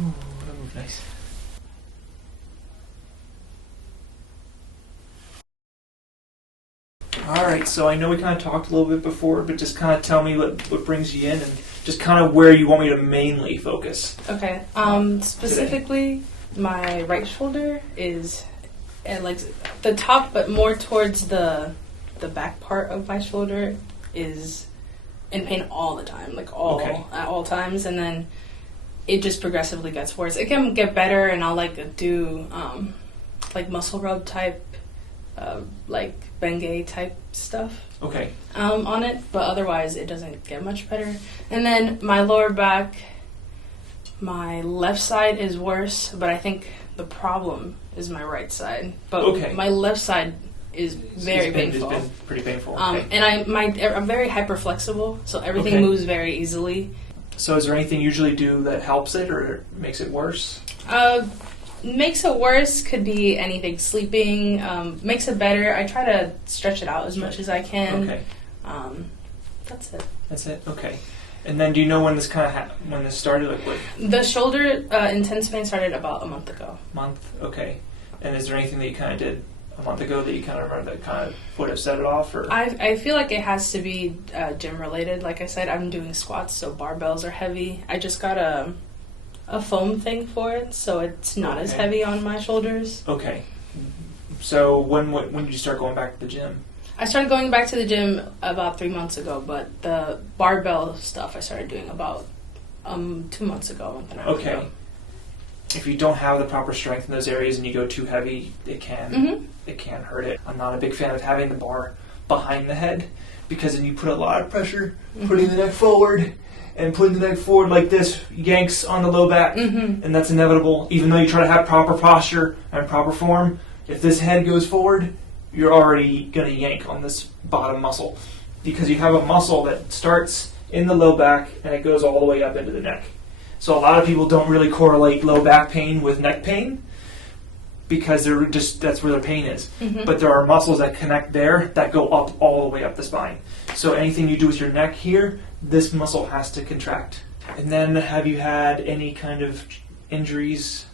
Ooh, that moved nice. Alright, so I know we kind of talked a little bit before, but just kind of tell me what brings you in and just kind of where you want me to mainly focus. Okay. Specifically, my right shoulder is at like the top, but more towards the back part of my shoulder is in pain all the time, like at all times, and then it just progressively gets worse. It can get better, and I'll like do like muscle rub type, like Bengay type stuff. Okay. On it, but otherwise it doesn't get much better. And then my lower back, my left side is worse, but I think the problem is my right side. But my left side is very painful. It's been pretty painful. And I'm very hyper flexible, so everything moves very easily. So is there anything you usually do that helps it or makes it worse? Makes it worse could be anything. Sleeping makes it better. I try to stretch it out as much as I can. Okay. That's it. That's it. Okay. And then, do you know when this when this started? Like what? The shoulder intense pain started about a month ago. Month. Okay. And is there anything that you kind of did a month ago that you kind of remember that kind of would have set it off? Or I feel like it has to be gym related. Like I said, I'm doing squats, so barbells are heavy. I just got a foam thing for it, so it's not as heavy on my shoulders. Okay. So when did you start going back to the gym? I started going back to the gym about 3 months ago, but the barbell stuff I started doing about 2 months ago, a month and a half ago. If you don't have the proper strength in those areas and you go too heavy, it can hurt it. I'm not a big fan of having the bar behind the head because then you put a lot of pressure putting the neck forward. And putting the neck forward like this yanks on the low back, and that's inevitable. Even though you try to have proper posture and proper form, if this head goes forward, you're already going to yank on this bottom muscle because you have a muscle that starts in the low back and it goes all the way up into the neck. So a lot of people don't really correlate low back pain with neck pain because that's where their pain is. But there are muscles that connect there that go up all the way up the spine. So anything you do with your neck here, this muscle has to contract. And then have you had any kind of injuries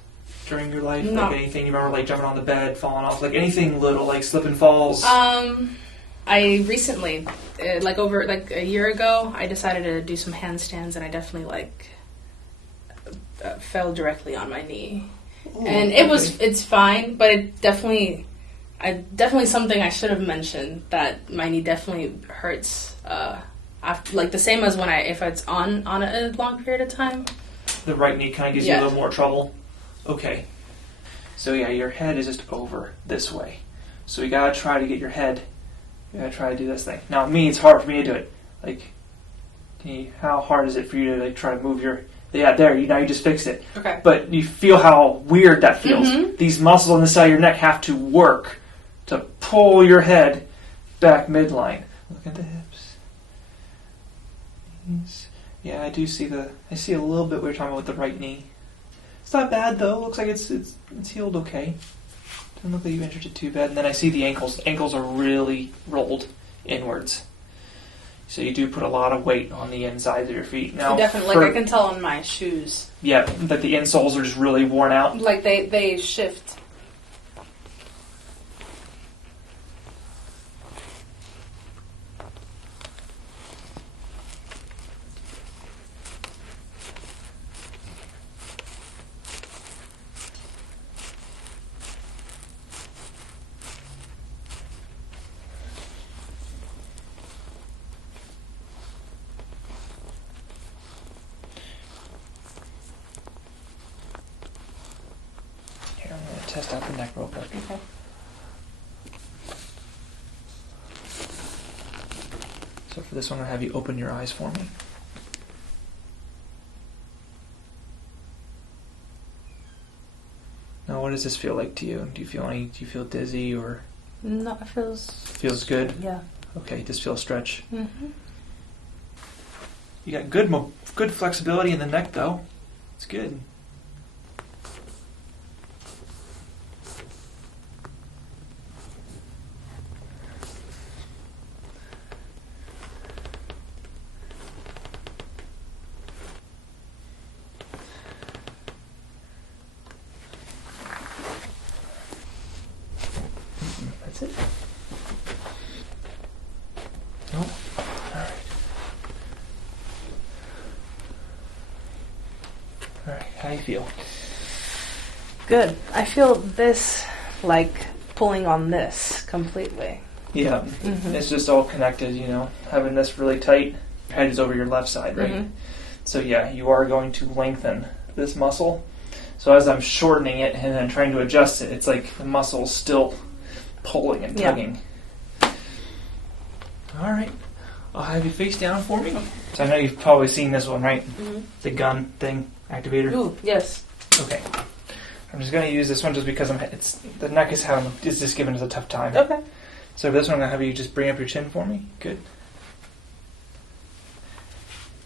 during your life? No. Like anything you remember, like jumping on the bed, falling off, like anything little, like slip and falls? I recently, over a year ago, I decided to do some handstands, and I definitely fell directly on my knee. Ooh, and it's fine, but it definitely something I should have mentioned, that my knee definitely hurts after, the same as if it's on a long period of time. The right knee kind of gives you a little more trouble. Okay. So yeah, your head is just over this way. So you gotta try to get your head. You gotta try to do this thing. Now it's hard for me to do it. How hard is it for you to try to move your? Yeah, there. Now you just fixed it. Okay. But you feel how weird that feels. These muscles on the side of your neck have to work to pull your head back midline. Look at the hips. Yeah, I see a little bit what you're talking about with the right knee. It's not bad though. Looks like it's healed okay. Doesn't look like you injured it too bad. And then I see the ankles. Ankles are really rolled inwards. So you do put a lot of weight on the insides of your feet. Now, definitely, I can tell on my shoes. Yeah, that the insoles are just really worn out. They shift. Test out the neck real quick. Okay. So for this one, I'll have you open your eyes for me. Now, what does this feel like to you? Do you feel dizzy or? No, it feels good. Yeah. Okay, just feel a stretch. You got good flexibility in the neck, though. It's good. That's it. Nope. Alright. Alright, how you feel? Good. I feel this like pulling on this completely. Yeah, it's just all connected, you know, having this really tight. Your head is over your left side, right? So yeah, you are going to lengthen this muscle. So as I'm shortening it and then trying to adjust it, it's like the muscle's still pulling and tugging. Yeah. All right, I'll have you face down for me. So I know you've probably seen this one, right? The gun thing activator. Ooh, yes. Okay. I'm just going to use this one just because the neck is just giving us a tough time. Okay. So for this one, I'm going to have you just bring up your chin for me. Good.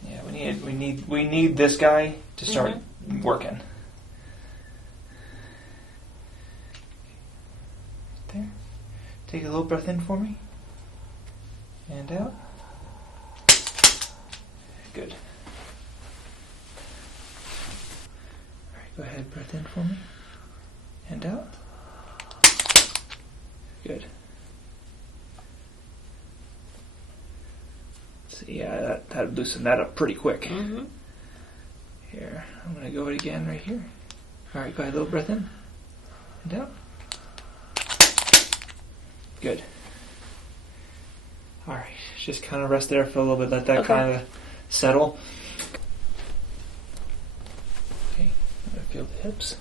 Yeah, we need this guy to start working. There. Take a little breath in for me. And out. Good. All right, go ahead, breath in for me. And out. Good. So yeah, that loosened that up pretty quick. Here, I'm going to go it again right here. All right, go ahead, a little breath in. And out. Good. All right, just kind of rest there for a little bit. Let that kind of settle. Okay, I'm going to feel the hips.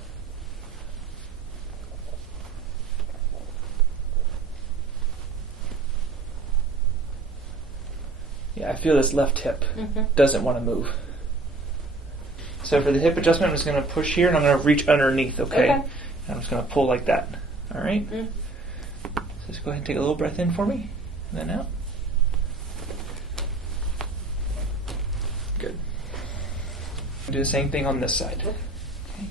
Yeah, I feel this left hip doesn't want to move. So for the hip adjustment, I'm just going to push here and I'm going to reach underneath, okay? And I'm just going to pull like that, all right? So just go ahead and take a little breath in for me, and then out. Good. Do the same thing on this side. Okay.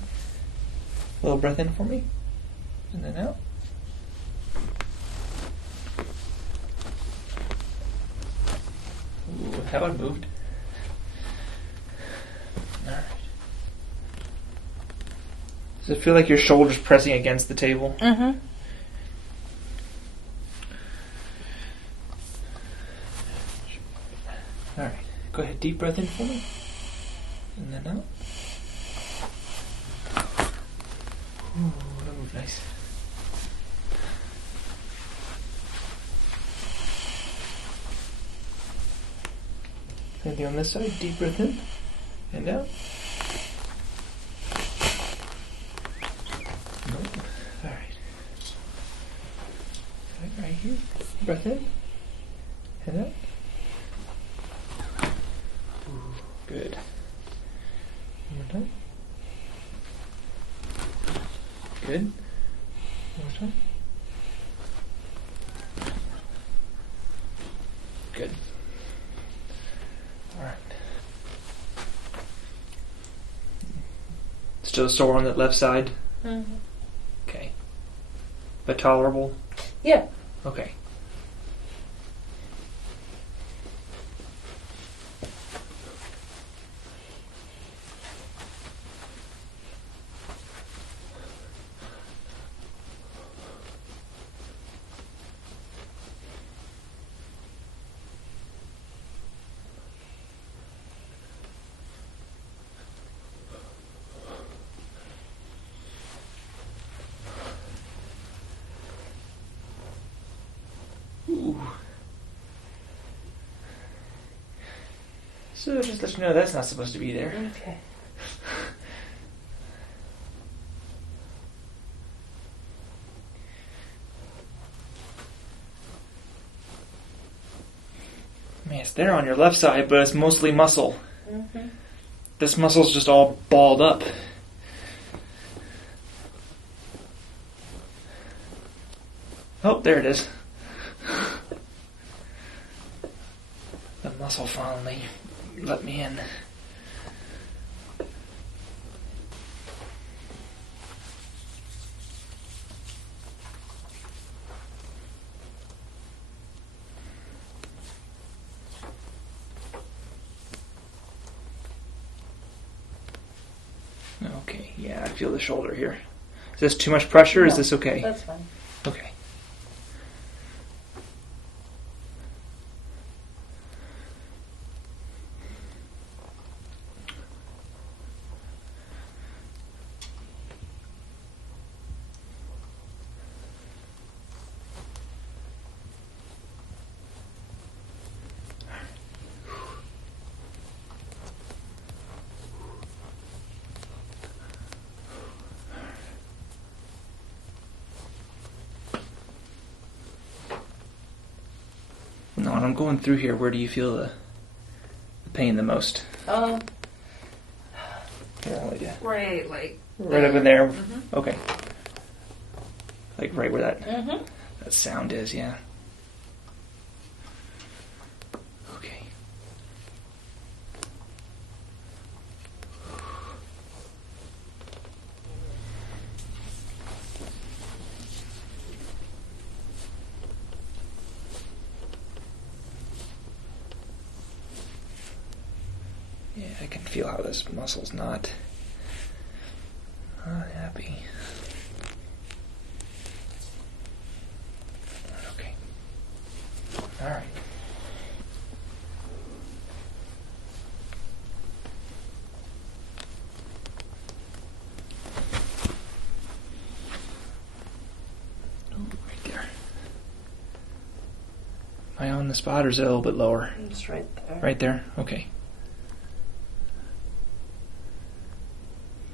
A little breath in for me, and then out. Ooh, that one moved. All right. Does it feel like your shoulder's pressing against the table? All right. Go ahead, deep breath in for me, and then out. Ooh, that moved nice. Anything on this side? Deep breath in and out. Nope. All right. Right here. Breath in and out. Ooh, good. One more time. Good. One more time. Good. All right. Still sore on that left side? Okay. But tolerable? Yeah. Okay. Ooh. So just let you know that's not supposed to be there. Okay. Man, it's there on your left side, but it's mostly muscle. This muscle's just all balled up. Oh, there it is. The muscle finally let me in. Okay, yeah, I feel the shoulder here. Is this too much pressure or is this okay? That's fine. Okay. when I'm going through here, where do you feel the pain the most? Um, Here, I'll let you. right, like Right up in there. Mm-hmm. Okay. Like right where that Mm-hmm. that sound is, yeah. Okay. Yeah, I can feel how this muscle's not happy. Okay. All right. Oh, right there. Am I on the spot or is it a little bit lower? It's right there. Right there? Okay.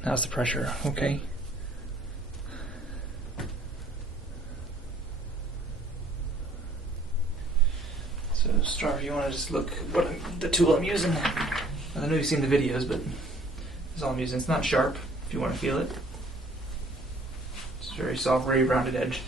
How's the pressure? Okay. So, Star, if you want to just look what the tool I'm using. I know you've seen the videos, but this is all I'm using. It's not sharp, if you want to feel it. It's very soft, very rounded edge.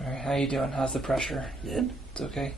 All right, how you doing? How's the pressure? Good. It's okay?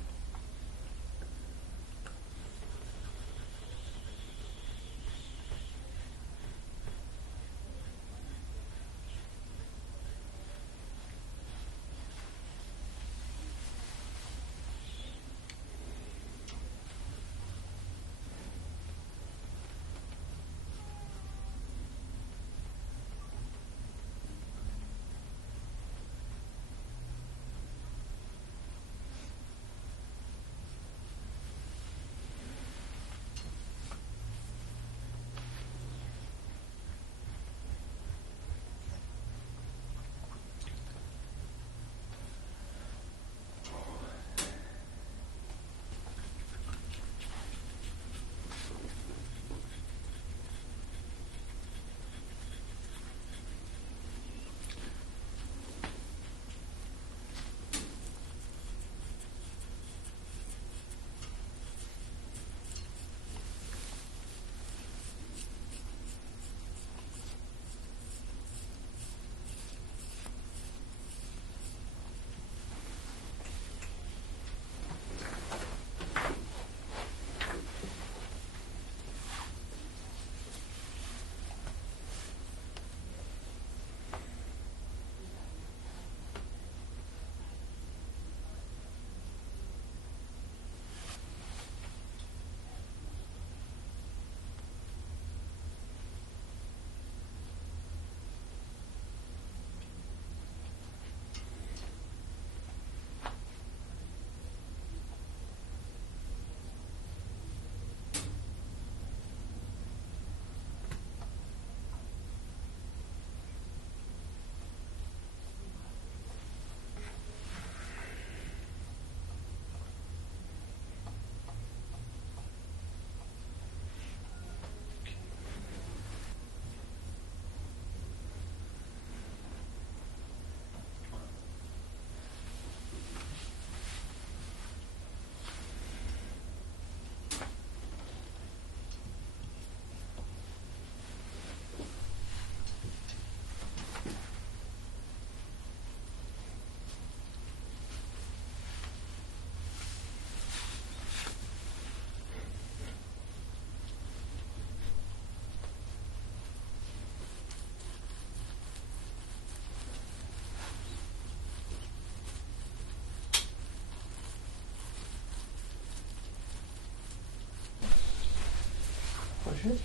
push it.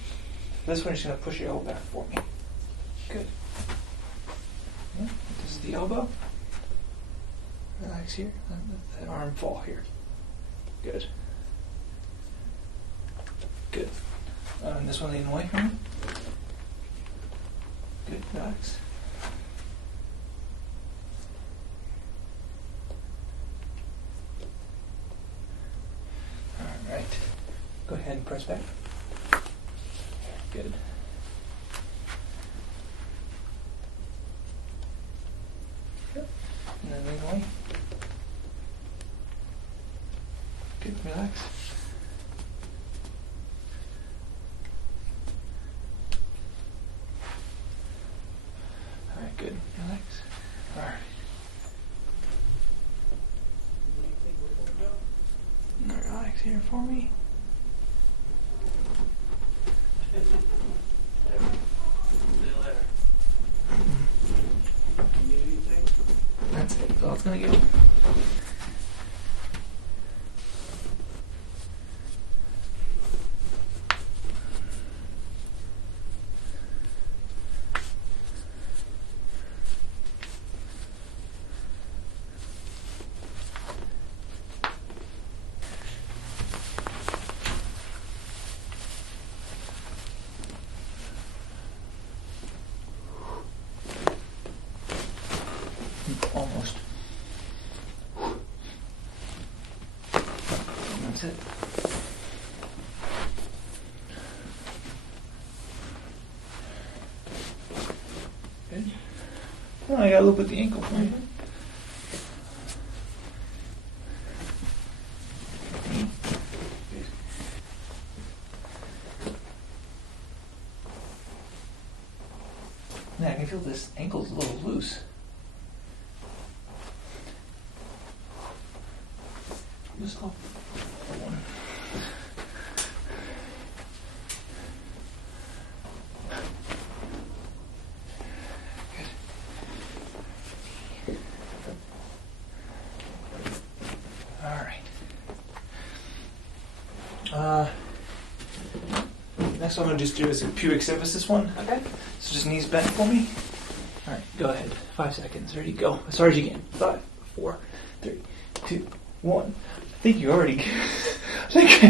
This one, you're just going to push your elbow back for me. Good. Yeah, this is the elbow. Relax here. Let the arm fall here. Good. Good. And this one leaning away from me. Good. Relax. All right. Go ahead and press back. Good. Yep. And then lean away. Good. Relax. All right. Good. Relax. All right. All right. Relax here for me. That's it. That's all it's gonna get. Almost. That's it. Good. Oh, I gotta look at the ankle for you. Yeah, I can feel this ankle's a little loose. Just go. One. Good. All right. Next one I'm going to just do is a pubic symphysis one. Okay. So just knees bent for me. All right, go ahead. 5 seconds. Ready? Go. As hard as you can. 5, 4, 3, 2, 1. I think you already. I think I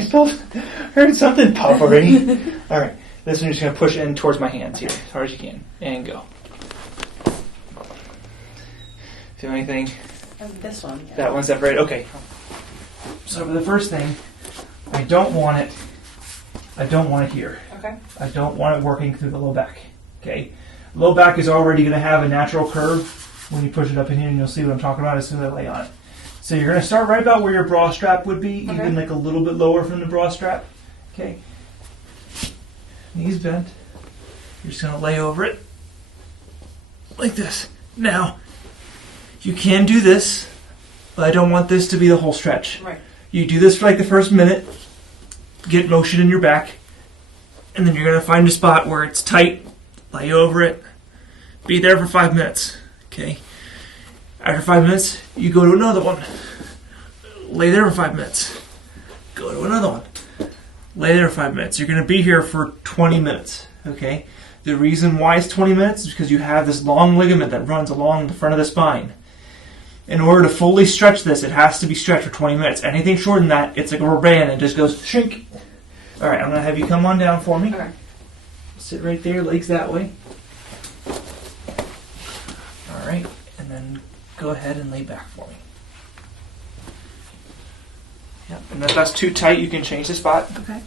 heard something pop already. All right. This one, you're just going to push in towards my hands here, as hard as you can, and go. Feel anything? This one. Yeah. That one's separated. Okay. So the first thing, I don't want it. I don't want it here. Okay. I don't want it working through the low back. Okay. Low back is already going to have a natural curve when you push it up in here, and you'll see what I'm talking about as soon as I lay on it. So you're going to start right about where your bra strap would be, Okay. even like a little bit lower from the bra strap. Okay. Knees bent. You're just going to lay over it like this. Now, you can do this, but I don't want this to be the whole stretch. Right. You do this for like the first minute, get motion in your back, and then you're going to find a spot where it's tight, lay over it, be there for 5 minutes. Okay. After 5 minutes, you go to another one. Lay there for 5 minutes. Go to another one. Lay there for 5 minutes. You're going to be here for 20 minutes. Okay? The reason why it's 20 minutes is because you have this long ligament that runs along the front of the spine. In order to fully stretch this, it has to be stretched for 20 minutes. Anything shorter than that, it's like a rubber band and it just goes shrink. All right, I'm going to have you come on down for me. Okay. Sit right there, legs that way. All right, and then go ahead and lay back for me. Yep, and if that's too tight, you can change the spot. Okay.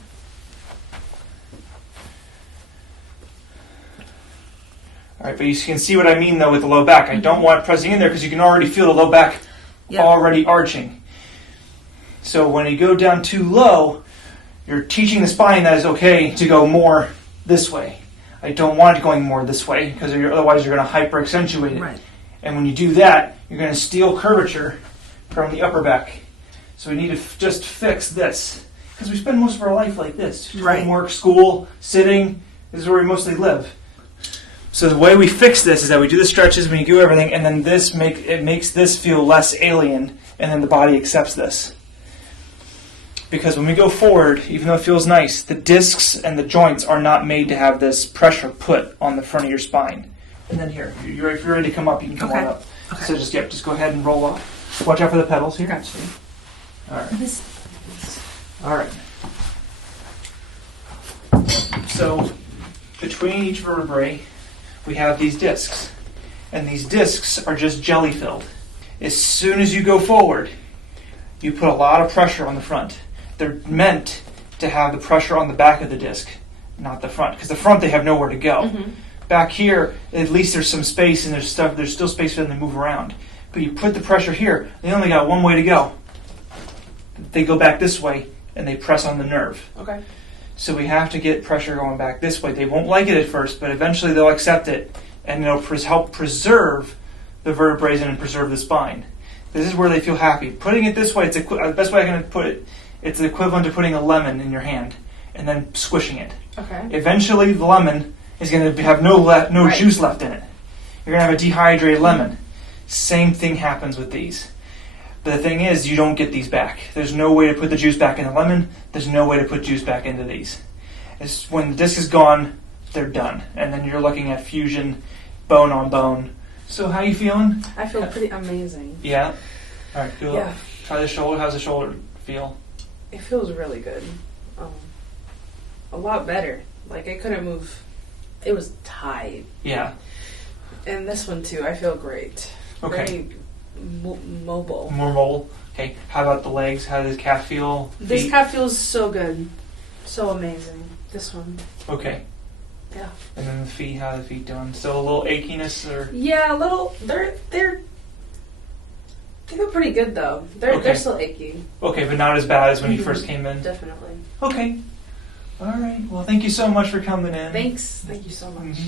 All right, but you can see what I mean, though, with the low back. I don't want it pressing in there because you can already feel the low back already arching. So when you go down too low, you're teaching the spine that it's okay to go more this way. I don't want it going more this way because otherwise you're going to hyper-accentuate it. Right. And when you do that, you're going to steal curvature from the upper back. So we need to just fix this. Because we spend most of our life like this. Right. Homework, school, sitting. This is where we mostly live. So the way we fix this is that we do the stretches, we do everything, and then it makes this feel less alien, and then the body accepts this. Because when we go forward, even though it feels nice, the discs and the joints are not made to have this pressure put on the front of your spine. And then here, if you're ready to come up, you can come on up. Okay. So just go ahead and roll up. Watch out for the pedals here. Gotcha. All right. All right. So between each vertebrae, we have these discs. And these discs are just jelly filled. As soon as you go forward, you put a lot of pressure on the front. They're meant to have the pressure on the back of the disc, not the front. Because the front, they have nowhere to go. Mm-hmm. Back here, at least there's some space and there's still space for them to move around. But you put the pressure here, they only got one way to go. They go back this way and they press on the nerve. Okay. So we have to get pressure going back this way. They won't like it at first, but eventually they'll accept it, and it'll help preserve the vertebrae and preserve the spine. This is where they feel happy. Putting it this way, it's the best way I can put it. It's the equivalent to putting a lemon in your hand and then squishing it. Okay. Eventually, the lemon is going to have no Right. juice left in it. You're going to have a dehydrated lemon. Same thing happens with these. But the thing is, you don't get these back. There's no way to put the juice back in the lemon. There's no way to put juice back into these. It's when the disc is gone, they're done. And then you're looking at fusion, bone on bone. So how you feeling? I feel pretty amazing. Yeah? All right, feel Yeah. Try the shoulder. How's the shoulder feel? It feels really good. A lot better. Like, I couldn't move. It was tight. Yeah. And this one, too. I feel great. Okay. Very mobile. More mobile. Okay. How about the legs? How does the calf feel? This Feet? calf feels so good. So amazing. This one. Okay. Yeah. And then the feet, how are the feet doing? Still a little achiness or? Yeah, a little. They feel pretty good though. They're Okay. still achy. Okay, but not as bad as when you first came in? Definitely. Okay. All right. Well, thank you so much for coming in. Thanks. Thank you so much. Mhm.